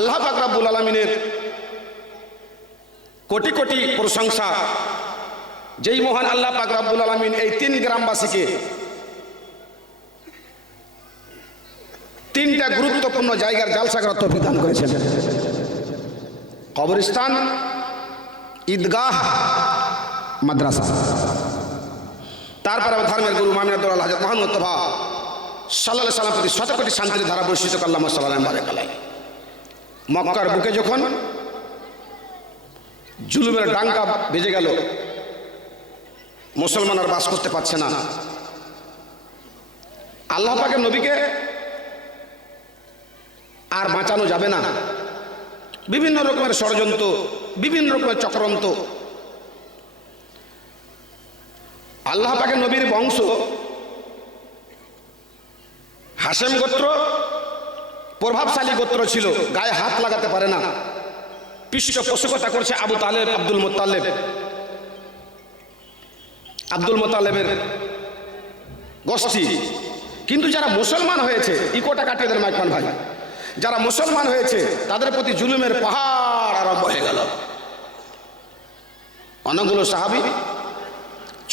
আল্লাহ পাক রব্বুল আলামিনের কোটি কোটি প্রশংসা, যেই মহান আল্লাহ পাক রব্বুল আলামিন এই 3 গ্রামবাসীকে 3টা গুরুত্বপূর্ণ জায়গার জালসা করার তৌফিক দান করেছেন। কবরস্থান, ঈদগাহ, মাদ্রাসা। তারপরে ধর্মের গুরু মামিন আব্দুল হযরত মুহাম্মদ মুস্তাফা সাল্লাল্লাহু আলাইহি সাল্লাম প্রতি শত কোটি শান্তির ধারা বর্ষিত আল্লাহুম্মা সাল্লি আলাইহি ওয়া সাল্লাম। মক্কার বুকে যখন জুলুমের ডাঙ্কা বেজে গেল, মুসলমান আর বাস করতে পারছে না, আল্লাহ পাকের নবীকে আর বাঁচানো যাবে না। বিভিন্ন রকমের ষড়যন্ত্র, বিভিন্ন রকমের চক্রান্ত। আল্লাহ পাকের নবীর বংশ হাশেম গোত্র, প্রভাবশালী গোত্র ছিল, গায়ে হাত লাগাতে পারে না। পৃষ্ঠপোষকতা করছে আবু তালেব, আব্দুল মুত্তালিব। আব্দুল মুত্তালিবের গোষ্ঠী। কিন্তু যারা মুসলমান হয়েছে, ইকোটা কাটিয়ে দেন মাইকমান ভাই, যারা মুসলমান হয়েছে তাদের প্রতি জুলুমের পাহাড় আরম্ভ হয়ে গেল। অনেকগুলো সাহাবী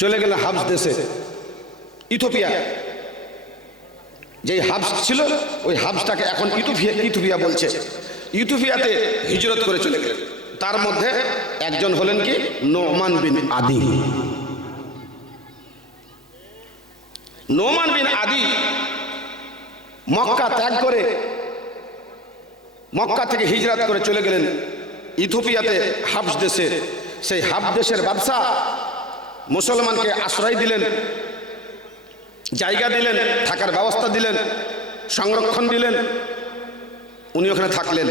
চলে গেলেন হাবস দেশে, ইথিওপিয়া। যেই হাবস ছিল, ওই হাবসটাকে এখন ইথিওপিয়া বলছে। ইথিওপিয়াতে হিজরত করে চলে গেলেন। তার মধ্যে একজন হলেন কি নোমান বিন আদি। নোমান বিন আদি মক্কা ত্যাগ করে, মক্কা থেকে হিজরত করে চলে গেলেন ইথিওপিয়াতে হাবস দেশে। সেই হাবস দেশের বাদশা মুসলমানকে আশ্রয় দিলেন, জায়গা দিলেন, থাকার ব্যবস্থা দিলেন, সংরক্ষণ দিলেন। উনি ওখানে থাকলেন।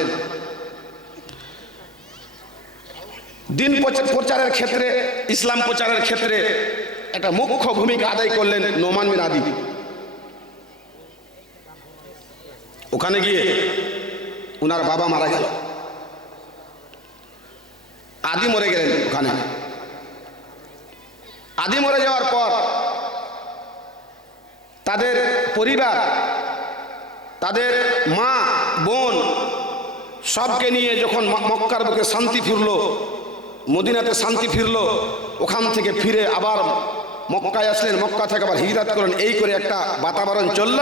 দিন প্রচারের ক্ষেত্রে, ইসলাম প্রচারের ক্ষেত্রে একটা মুখ্য ভূমিকা আদায় করলেন নোমান বিন আদি। ওখানে গিয়ে উনার বাবা মারা গেল, আদি মরে গেলেন। ওখানে আদি মরে যাওয়ার পর তাদের পরিবার, তাদের মা বোন সবকে নিয়ে যখন মক্কার বুকে শান্তি ফিরল, মদিনাতে শান্তি ফিরল, ওখান থেকে ফিরে আবার মক্কায় আসলেন, মক্কা থেকে আবার হিজরত করেন। এই করে একটা বাতাবরণ চলল।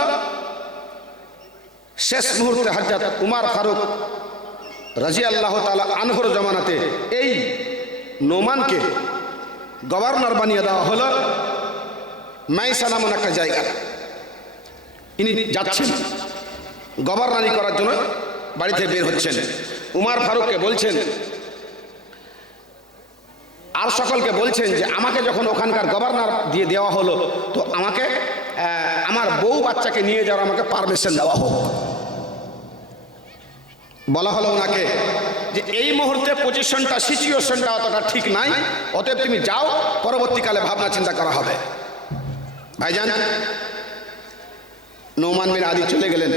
শেষ মুহূর্তে হযরত উমর ফারুক রাদিয়াল্লাহু তাআলা আনহুর জামানাতে এই নোমানকে গভর্নর বানিয়ে দেওয়া হলো মাইসা নামক একটা জায়গা। ইনি যাচ্ছেন গভর্নরি করার জন্য, বাড়িতে বের হচ্ছেন। উমর ফারুককে বলছেন আর সকলকে বলছেন যে আমাকে যখন ওখানকার গভর্নর দিয়ে দেওয়া হলো, তো আমাকে আমার বউ বাচ্চাকে নিয়ে যাওয়ার আমাকে পারমিশন দেওয়া হোক। বলা হলো ওনাকে যে এই মুহূর্তে পজিশনটা, সিচুয়েশনটা অতটা ঠিক নাই, অতএব তুমি যাও, পরবর্তীকালে ভাবনা চিন্তা করা হবে। ভাইজান, নোমান বিন আদি চলে গেলেন।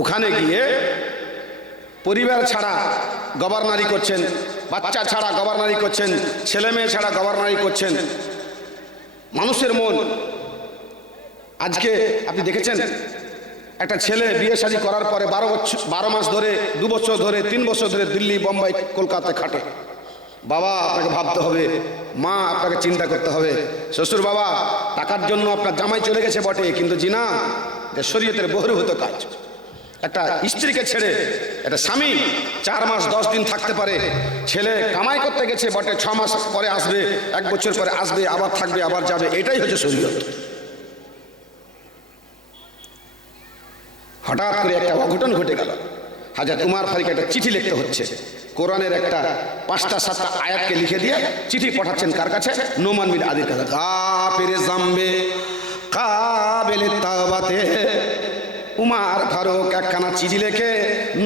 ওখানে গিয়ে পরিবার ছাড়া গভর্নরি করছেন, বাচ্চা ছাড়া গভর্নরি করছেন, ছেলে মেয়ে ছাড়া গভর্নরি করছেন। মানুষের মন, আজকে আপনি দেখেছেন একটা ছেলে বিয়ে শাদী করার পরে 12 মাস ধরে, 2 বছর ধরে, 3 বছর ধরে দিল্লি, বোম্বাই, কলকাতায় খাটে। বাবা আপনাকে ভাবতে হবে, মা আপনাকে চিন্তা করতে হবে, শ্বশুর বাবা টাকার জন্য আপনার জামাই চলে গেছে বটে, কিন্তু জিনা শরীয়তের বহির্ভূত কাজ। একটা স্ত্রীকে ছেড়ে একটা স্বামী 4 মাস 10 দিন থাকতে পারে। ছেলে কামাই করতে গেছে বটে, 6 মাস পরে আসবে, 1 বছর পরে আসবে, আবার থাকবে, আবার যাবে। এটাই হচ্ছে শরীয়ত। হঠাৎ করে একটা অঘটন ঘটে গেল। হযরত উমর ফারুক একটা চিঠি লিখতে হচ্ছে, কোরআনের একটা 5টা 7টা আয়াতকে লিখে দিয়ে চিঠি পাঠাচ্ছেন কার কাছে? নোমান বিন আদির কাছে। কাফিরে জামবে কাবিলে তাওবাতে। উমর ফারুক একখানা চিঠি লিখে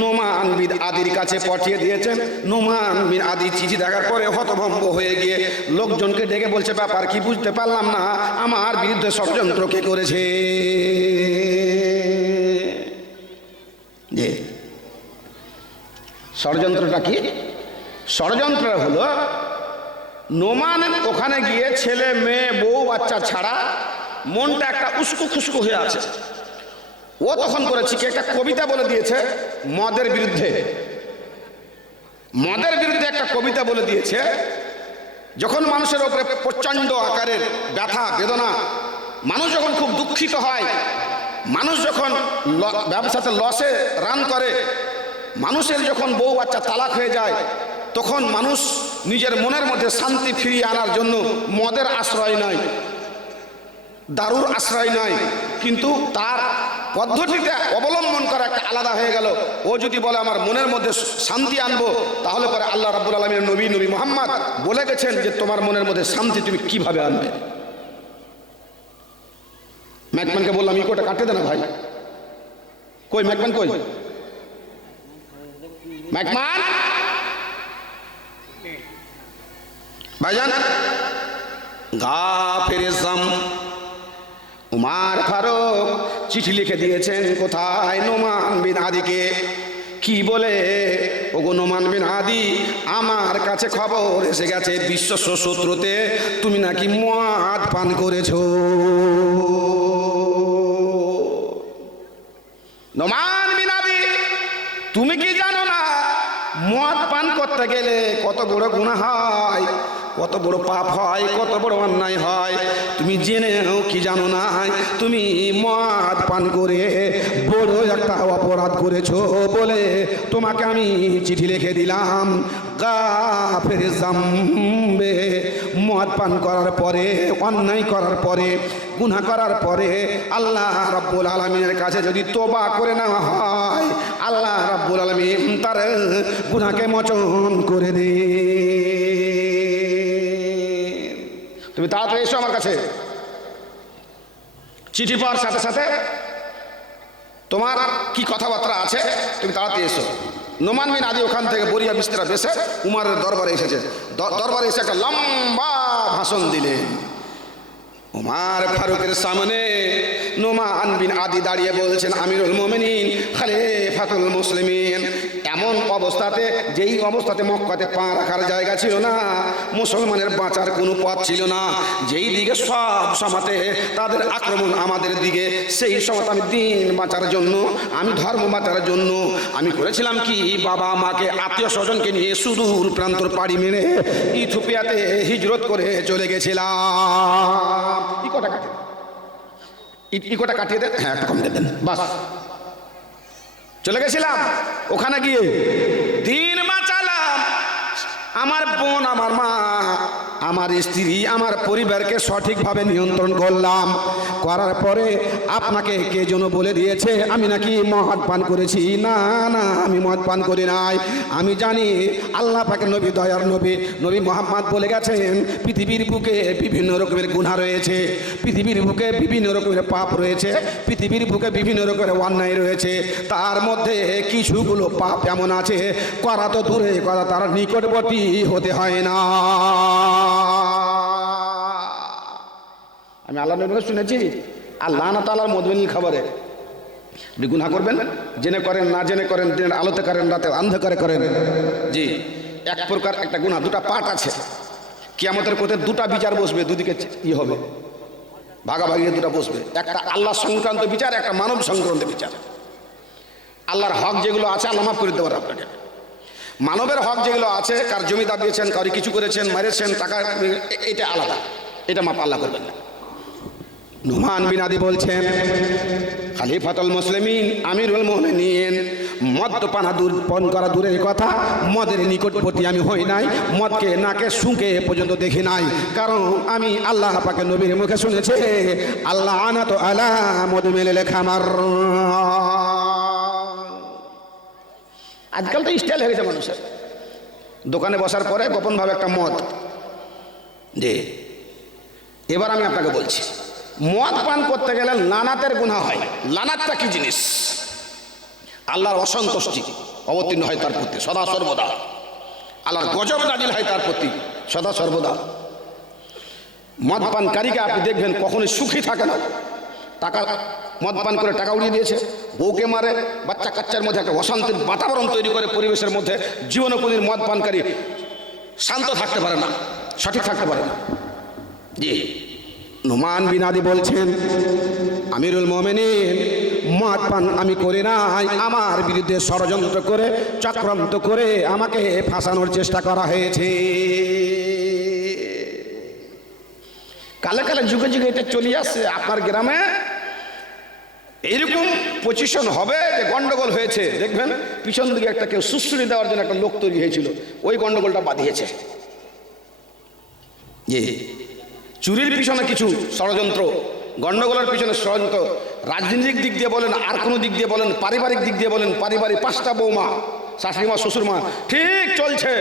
নোমান বিন আদির কাছে পাঠিয়ে দিয়েছেন। নোমান বিন আদি চিঠি দেখার পরে হতভম্ব হয়ে গিয়ে লোকজনকে ডেকে বলছে, ব্যাপার কি বুঝতে পারলাম না, আমার বিরুদ্ধে ষড়যন্ত্র কে করেছে? যে ষড়যন্ত্রটা কি? ষড়যন্ত্র হলো নোমান ওখানে গিয়ে ছেলে মেয়ে বউ বাচ্চা ছাড়া মনটা একটা উস্কো খুস্কো হয়ে আছে। ও তখন করেছে কি, একটা কবিতা বলে দিয়েছে মদের বিরুদ্ধে। মদের বিরুদ্ধে একটা কবিতা বলে দিয়েছে। যখন মানুষের উপরে প্রচন্ড আকারের ব্যথা বেদনা, মানুষ যখন খুব দুঃখিত হয়, মানুষ যখন ব্যবসাতে লসে রান করে, মানুষের যখন বউ বাচ্চা তালাক হয়ে যায়, তখন মানুষ নিজের মনের মধ্যে শান্তি ফিরিয়ে আনার জন্য মদের আশ্রয় নেয়, দারুর আশ্রয় নয়। কিন্তু তার পদ্ধতিটা অবলম্বন করা একটা আলাদা হয়ে গেল। ও যদি বলে আমার মনের মধ্যে শান্তি আনবো, তাহলে পরে আল্লাহ রাব্বুল আলামিনের নবী মুহাম্মদ বলে গেছেন যে তোমার মনের মধ্যে শান্তি তুমি কিভাবে আনবে। ম্যাকম্যানকে বললাম ইকোটা কাটে দে না ভাই। কই ম্যাকম্যান, কই ম্যাকম্যান ভাইজান। গাফেরে জাম উমার ফারুক চিঠি লিখে দিয়েছেন কোথায়? নোমান বিন আদিকে। কি বলে? ওগো নোমান বিন আদি, আমার কাছে খবর এসে গেছে বিশ্বস্ত সূত্রতে তুমি নাকি মদ পান করেছো। নোমান বিন আদি, তুমি কি জানো না মদ পান করতে গেলে কত বড় গুনাহ হয়, কত বড় পাপ হয়, কত বড় অন্যায় হয়? তুমি জেনেও কি জানো না? তুমি মদ পান করে বড় একটা অপরাধ করেছো বলে তোমাকে আমি চিঠি লিখে দিলাম। গাফের জামবে, মদ পান করার পরে, অন্যায় করার পরে, গুনাহ করার পরে আল্লাহ রাব্বুল আলামিনের কাছে যদি তোবা করে নেওয়া হয়, আল্লাহ রাব্বুল আলামিন তার গুনাহকে মোচন করে দে। তুমি তাড়াতাড়ি এসো আমার কাছে। চিঠি পাওয়ার সাথে সাথে তোমার কি কথাবার্তা আছে তুমি তাড়াতাড়ি এসো। নোমান বিন আদি ওখান থেকে বরিয়া বিস্তারা বেসে উমারের দরবারে এসেছে। দরবারে এসে একটা লম্বা ভাষণ দিলেন। উমার ফারুকের সামনে নোমান বিন আদি দাঁড়িয়ে বলছেন, আমিরুল মুমিনিন খলিফাতুল মুসলিমিন। এমন অবস্থাতে, যেই অবস্থাতে মক্কাতে পা রাখার জায়গা ছিল না, মুসলমানের বাঁচার কোনো পথ ছিল না, যেই দিকে সব সমাতে তাদের আক্রমণ আমাদের দিকে, সেই সময় আমি দিন বাঁচার জন্য, আমি ধর্ম বাঁচার জন্য আমি করেছিলাম কি, বাবা মাকে আত্মীয় স্বজনকে নিয়ে সুদূর প্রান্তর পাড়ি মেরে ইথিওপিয়াতে হিজরত করে চলে গেছিলাম। ইকোটা কাটিয়ে দেন, হ্যাঁ কম দেন, বাস। চলে গেছিলাম, ওখানে গিয়ে দিন বাঁচালাম। আমার বোন, আমার মা, আমার স্ত্রী, আমার পরিবারকে সঠিকভাবে নিয়ন্ত্রণ করলাম। করার পরে আপনাকে কে যেন বলে দিয়েছে আমি নাকি মদ পান করেছি। না না, আমি মদ পান করি নাই। আমি জানি আল্লাহ পাকের নবী, দয়ার নবী মুহাম্মদ বলে গেছেন পৃথিবীর বুকে বিভিন্ন রকমের গুনাহ রয়েছে, পৃথিবীর বুকে বিভিন্ন রকমের পাপ রয়েছে, পৃথিবীর বুকে বিভিন্ন রকমের অন্যায় রয়েছে। তার মধ্যে কিছুগুলো পাপ এমন আছে করা তো দূরে কথা, তার নিকটবর্তী হতে হয় না। আমি আল্লাহ নবীকে শুনেছি আল্লাহ না তাআলার মদবিল খবরে গুনাহ করবেন, জেনে করেন না জেনে করেন, দিনের আলোতে করেন রাতে অন্ধকারে করেন, জি এক প্রকার একটা গুনাহ। দুটা পার্ট আছে, কিয়ামতের কোতে দুটা বিচার বসবে, দুদিকে ই হবে, ভাগাভাগি দুটা বসবে। একটা আল্লাহ সংক্রান্ত বিচার, একটা মানব সংক্রান্ত বিচার। আল্লাহর হক যেগুলো আছে আল্লাহ মাফ করে দেওয়ার আপনাকে। মানবের হক যেগুলো আছে, কার জমি দাবিয়েছেন, কারি কিছু করেছেন, মেরেছেন, টাকা, এটা আলাদা, এটা মাপ আল্লাহ করবেন না। নোমান বিন আদি বলছেন খলিফাতুল মুসলিমিন, আমিরুল মুমিনিন, মদ্যপানা পান করা দূরের কথা, মদের নিকটবর্তী আমি হই নাই, মদকে নাকে শুঁকে পর্যন্ত দেখি নাই। কারণ আমি আল্লাহ পাকের নবীর মুখে শুনেছি আল্লাহ আনাতু আলা মদমিল খামার। আজকাল তো স্টাইল হয়ে গেছে মানুষের, দোকানে বসার পরে গোপনভাবে একটা মদ। যে এবার আমি আপনাকে বলছি, মদ পান করতে গেলে লানাতের গুনাহ হয়। লানাতটা কি জিনিস? আল্লাহর অসন্তুষ্টি অবতীর্ণ হয় তার প্রতি সদা সর্বদা, আল্লাহর গজব নাজিল হয় তার প্রতি সদা সর্বদা। মদ পানকারীকে আপনি দেখবেন কখনোই সুখী থাকে না। টাকা, মদ পান করে টাকা উড়িয়ে দিয়েছে, বউকে মারে, বাচ্চা কাচ্চার মধ্যে একটা অশান্তির বাতাবরণ তৈরি করে পরিবেশের মধ্যে। জীবনপল্লীর মদ পানকারী শান্ত থাকতে পারে না, সঠিক থাকতে পারে না। জি নোমান বিন আদি বলছেন আমিরুল মুমিনিন, মদ পান আমি করি নাই, আমার বিরুদ্ধে ষড়যন্ত্র করে চক্রান্ত করে আমাকে ফাঁসানোর চেষ্টা করা হয়েছে। কালে কালে যুগে যুগে এটা চলে আসছে। আপনার গ্রামে এইরকম পজিশন হবে যে গন্ডগোল হয়েছে, দেখবেন পিছন দিকে একটা কেউ সুশ্রী দেওয়ার জন্য একটা লোক তৈরি হয়েছিল, ওই গন্ডগোলটা বাঁধিয়েছে। চুরির পিছনে কিছু ষড়যন্ত্র, গন্ডগোলের পিছনে ষড়যন্ত্র, রাজনৈতিক দিক দিয়ে বলেন আর কোনো দিক দিয়ে বলেন, পারিবারিক দিক দিয়ে বলেন, পারিবারিক 5টা বৌমা, শাশুড়ি মা, শ্বশুর মা, ঠিক চলছে।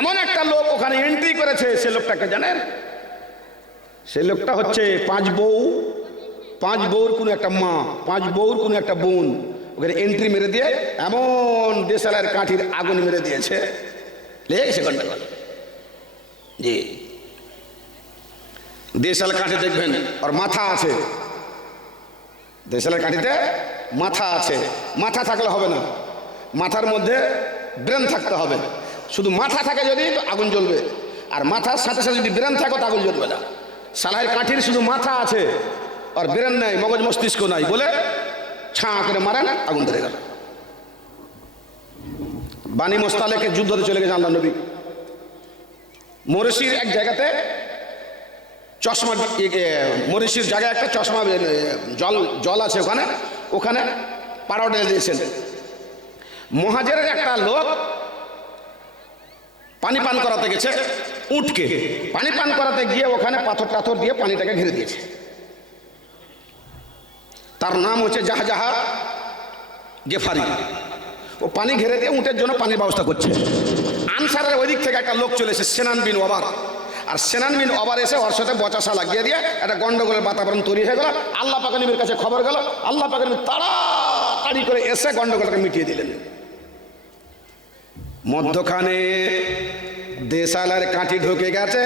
এমন একটা লোক ওখানে এন্ট্রি করেছে, সে লোকটাকে জানেন? সেই লোকটা হচ্ছে 5 বউর কোনো একটা মা, 5 বউর কোনো একটা বোন, ওখানে এন্ট্রি মেরে দিয়ে এমন দেশালার কাঠির আগুন মেরে দিয়েছে, লেগেছে গন্ডগোল। জি, দেশাল কাঠি দেখবেন আর মাথা আছে, দেশালের কাঠিতে মাথা আছে। মাথা থাকলে হবে না, মাথার মধ্যে ব্রেন থাকতে হবে। শুধু মাথা থাকে যদি তো আগুন জ্বলবে, আর মাথার সাথে সাথে যদি ব্রেন থাকে তো আগুন জ্বলবে না। সালাইয়ের কাঠির শুধু মাথা আছে আর ব্রেন নাই, মগজ মস্তিষ্ক নাই বলে ছাঁ করে মারেন, আগুন ধরে গেল। বানি মোস্তালেকের যুদ্ধতে চলে গেছে আল্লাহ নবী। মরিশির এক জায়গাতে চশমা, মরিশির জায়গায় একটা চশমা জল আছে, ওখানে পাড়া ঢেলে দিয়েছেন। মহাজের একটা লোক পানি পান করাতে গেছে, উঠকে পানি পান করাতে গিয়ে ওখানে পাথর টাথর দিয়ে পানিটাকে ঘিরে দিয়েছে। তার নাম হচ্ছে জাহজাহা গেফারি। ও পানি ঘিরে দিয়ে উটের জন্য পানির ব্যবস্থা করছে। আনসারের ওই দিক থেকে একটা লোক চলে এসে সেনান বিন ওবার, আর সেনান বিন ওবার এসে ওর সাথে বচাসা লাগিয়ে দিয়ে একটা গন্ডগোলের বাতাবরণ তৈরি হয়ে গেল। আল্লাহ পাক নবীর কাছে খবর গেল, আল্লাহ পাক নবী তাড়াতাড়ি করে এসে গন্ডগোলটাকে মিটিয়ে দিলেন। মধ্যখানে দেশালার কাঠি ঢুকে গেছে,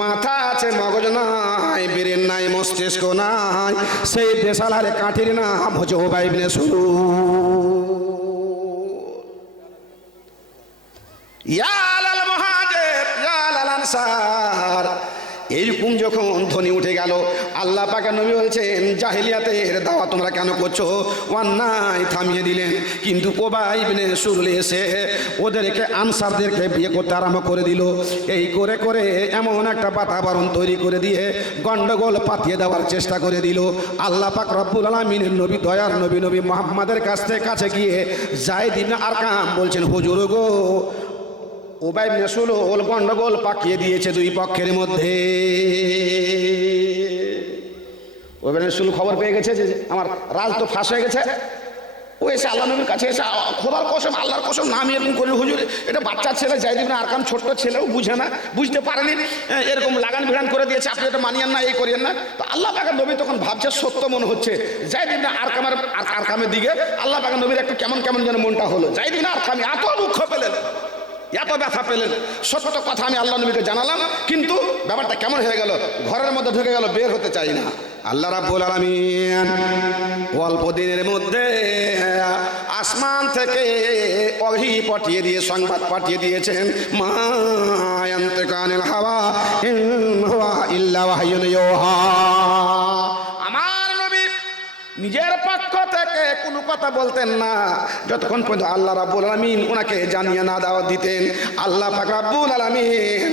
মাথা আছে মগজ নাই, ব্রেন নাই, মস্তিষ্ক নাই। সেই দেশালার কাঠির নাম হচ্ছে উবাই ইবনে সুলুল। ইয়া লাল মুহাজির ইয়া লাল আনসার, এইরকম যখন ধ্বনি উঠে গেল, আল্লাহ পাকের নবী বলছেন জাহেলিয়াতের দাওয়া তোমরা কেন করছো, অন্যায় থামিয়ে দিলেন। কিন্তু উবাই ইবনে সুলুল এসে ওদেরকে আনসারদেরকে বিয়ে করতে আরম্ভ করে দিল। এই করে করে এমন একটা বাতাবরণ তৈরি করে দিয়ে গন্ডগোল পাতিয়ে দেওয়ার চেষ্টা করে দিল। আল্লাহ পাক রব্বুল আলামিনের নবী, দয়ার নবী মুহাম্মাদের কাছে গিয়ে যায়েদ ইবনে আরকাম বলছেন, হুজুর গো, উবাই ইবনে সুলুল গন্ডগোল পাকিয়ে দিয়েছে দুই পক্ষের মধ্যে। উবাই ইবনে সুলুল খবর পেয়ে গেছে যে আমার রাজ তো ফাঁস হয়ে গেছে। ও এসে আল্লাহ নবীর কাছে এসে খোদার কসম, আল্লাহর কসম, না আমি এরকম করি হুজুর, এটা বাচ্চার ছেলে জায়েদ ইবনে আরকাম, ছোট্ট ছেলেও বুঝে না, বুঝতে পারেনি, এরকম লাগান ভিড়ান করে দিয়েছে, আপনি এটা মানিয়েন না, এই করিয়েন না। তো আল্লাহ পাকের নবী তখন ভাবছে সত্য মনে হচ্ছে জায়েদ ইবনে আরকামের দিকে। আল্লাহ পাকের নবীর একটু কেমন কেমন যেন মনটা হলো। জায়েদ ইবনে আরকাম এত দুঃখ পেলেন, এত ব্যথা পেলেন, সত্য কথা আমি আল্লাহ নবীকে জানালাম, কিন্তু ব্যাপারটা কেমন হয়ে গেল, ঘরের মধ্যে ঢুকে গেল, বের হতে চাই না। আল্লাহ রাব্বুল আলামিন অল্প দিনের মধ্যে আসমান থেকে ওহী পাঠিয়ে দিয়ে সংবাদ পাঠিয়ে দিয়েছেন, মা ইয়ানতিকু আনিল হাওয়া ইন হুয়া ইল্লা ওয়াহয়ুন ইউহা। আমার নবী নিজের পক্ষ থেকে কোনো কথা বলতেন না যতক্ষণ পর্যন্ত আল্লাহ রাব্বুল আলামিন ওনাকে জানিয়ে না দাওয়াত দিতেন। আল্লাহ পাক রাব্বুল আলামিন